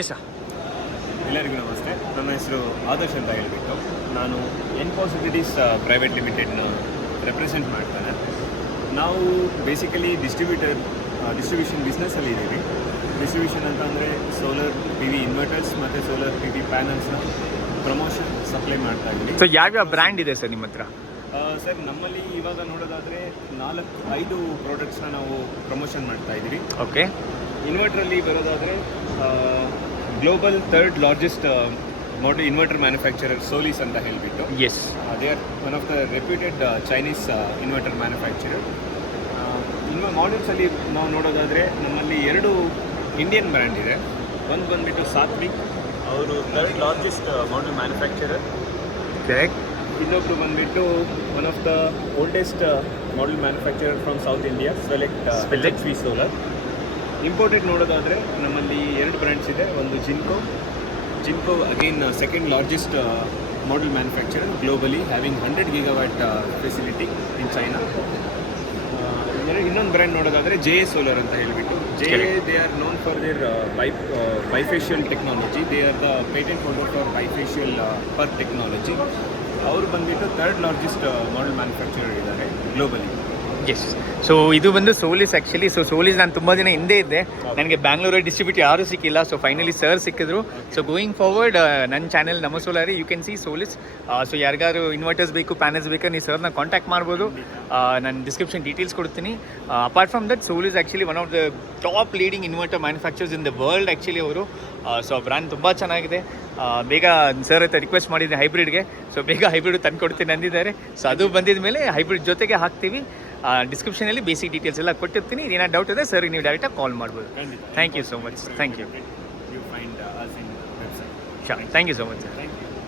Yes sir. ಎಲ್ಲರಿಗೂ ನಮಸ್ತೆ. ನನ್ನ ಹೆಸರು ಆದರ್ಶ್ ಅಂತ ಹೇಳಿಬಿಟ್ಟು ನಾನು ಎನ್ ಪಾಸಿಬಿಲಿಟೀಸ್ ಪ್ರೈವೇಟ್ ಲಿಮಿಟೆಡ್ನ ರೆಪ್ರೆಸೆಂಟ್ ಮಾಡ್ತಾನೆ. ನಾವು ಬೇಸಿಕಲಿ ಡಿಸ್ಟ್ರಿಬ್ಯೂಷನ್ ಬಿಸ್ನೆಸ್ಸಲ್ಲಿ ಇದ್ದೀವಿ. ಡಿಸ್ಟ್ರಿಬ್ಯೂಷನ್ ಅಂತ ಅಂದರೆ ಸೋಲರ್ ಪಿ ವಿ ಇನ್ವರ್ಟರ್ಸ್ ಮತ್ತು ಸೋಲರ್ ಪಿ ವಿ ಪ್ಯಾನಲ್ಸ್ನ ಪ್ರಮೋಷನ್ ಸಪ್ಲೈ ಮಾಡ್ತಾ ಇದ್ದೀವಿ. ಸೊ ಯಾವ್ಯಾವ ಬ್ರ್ಯಾಂಡ್ ಇದೆ ಸರ್ ನಿಮ್ಮ ಹತ್ರ? ಸರ್, ನಮ್ಮಲ್ಲಿ ಇವಾಗ ನೋಡೋದಾದರೆ 4-5 ಪ್ರಾಡಕ್ಟ್ಸ್ನ ನಾವು ಪ್ರಮೋಷನ್ ಮಾಡ್ತಾ ಇದ್ದೀವಿ. ಓಕೆ. ಇನ್ವರ್ಟ್ರಲ್ಲಿ ಬರೋದಾದರೆ global 3rd largest model inverter manufacturer Solis ಅಂತ ಹೇಳಿಬಿಟ್ಟು. Yes. They are one of the reputed Chinese inverter manufacturer. ಮಾಡೆಲ್ಸಲ್ಲಿ ನಾವು ನೋಡೋದಾದರೆ ನಮ್ಮಲ್ಲಿ 2 ಇಂಡಿಯನ್ ಬ್ರ್ಯಾಂಡ್ ಇದೆ. ಒಂದು ಬಂದುಬಿಟ್ಟು ಸಾತ್ವಿಕ್, ಅವರು 3rd largest model manufacturer. Correct. ಇನ್ನೊಬ್ರು ಬಂದುಬಿಟ್ಟು one of the oldest model manufacturer from south India, Swelect ವಿ ಸೋಲರ್. ಇಂಪೋರ್ಟೆಡ್ ನೋಡೋದಾದರೆ ನಮ್ಮಲ್ಲಿ 2 ಬ್ರ್ಯಾಂಡ್ಸ್ ಇದೆ. ಒಂದು Jinko again 2nd largest model manufacturer globally, having 100 GW facility in China. ಇನ್ನೊಂದು ಬ್ರ್ಯಾಂಡ್ ನೋಡೋದಾದರೆ JA ಸೋಲರ್ ಅಂತ ಹೇಳಿಬಿಟ್ಟು. They are known for their bifacial technology. They are the patent holder for bifacial per technology. ಅವರು ಬಂದುಬಿಟ್ಟು 3rd largest model manufacturer ಇದ್ದಾರೆ globally. Yes. So ಇದು ಬಂದು Solis actually. So Solis ನಾನು ತುಂಬ ದಿನ ಹಿಂದೆ ಇದ್ದೆ, ನನಗೆ ಬ್ಯಾಂಗ್ಳೂರಲ್ಲಿ ಡಿಸ್ಟ್ರಿಬ್ಯೂಟ್ ಯಾರೂ ಸಿಕ್ಕಿಲ್ಲ. ಸೊ ಫೈನಲಿ ಸರ್ ಸಿಕ್ಕಿದ್ರು. ಸೊ ಗೋಯಿಂಗ್ ಫಾರ್ವರ್ಡ್ ನನ್ನ ಚಾನೆಲ್ ನಮ್ಮ ಸೋಲಾರಿ you can see Solis. So ಯಾರಿಗಾರು ಇನ್ವರ್ಟರ್ಸ್ ಬೇಕು, ಪ್ಯಾನಲ್ಸ್ ಬೇಕು, ನೀವು ಸರ್ನ ಕಾಂಟ್ಯಾಕ್ಟ್ ಮಾಡ್ಬೋದು. ನಾನು ಡಿಸ್ಕ್ರಿಪ್ಷನ್ ಡೀಟೇಲ್ಸ್ ಕೊಡ್ತೀನಿ. Apart from that, Solis actually one of the top leading inverter manufacturers in the world actually ಅವರು. ಸೊ ಬ್ರ್ಯಾಂಡ್ ತುಂಬ ಚೆನ್ನಾಗಿದೆ. ಬೇಗ ಸರ್ ಹತ್ರ ರಿಕ್ವೆಸ್ಟ್ ಮಾಡಿದ್ದೀನಿ ಹೈಬ್ರಿಡ್ಗೆ. ಸೊ ಬೇಗ ಹೈಬ್ರಿಡ್ ತಂದು ಕೊಡ್ತೀನಿ ಅಂದಿದ್ದಾರೆ. ಸೊ ಅದು ಬಂದಿದ ಮೇಲೆ ಹೈಬ್ರಿಡ್ ಜೊತೆಗೆ ಹಾಕ್ತೀವಿ. ಡಿಸ್ಕ್ರಿಪ್ಷನಲ್ಲಿ ಬೇಸಿಕ್ ಡೀಟೇಲ್ಸ್ ಎಲ್ಲ ಕೊಟ್ಟಿರ್ತೀನಿ. ಏನಾದ್ರು ಡೌಟ್ ಇದೆ ಸರ್ ನೀವು ಡೈರೆಕ್ಟಾಗಿ ಕಾಲ್ ಮಾಡ್ಬೋದು. Thank you so much. Thank you. You find us in website. Sure. Thank you so much sir. Thank you.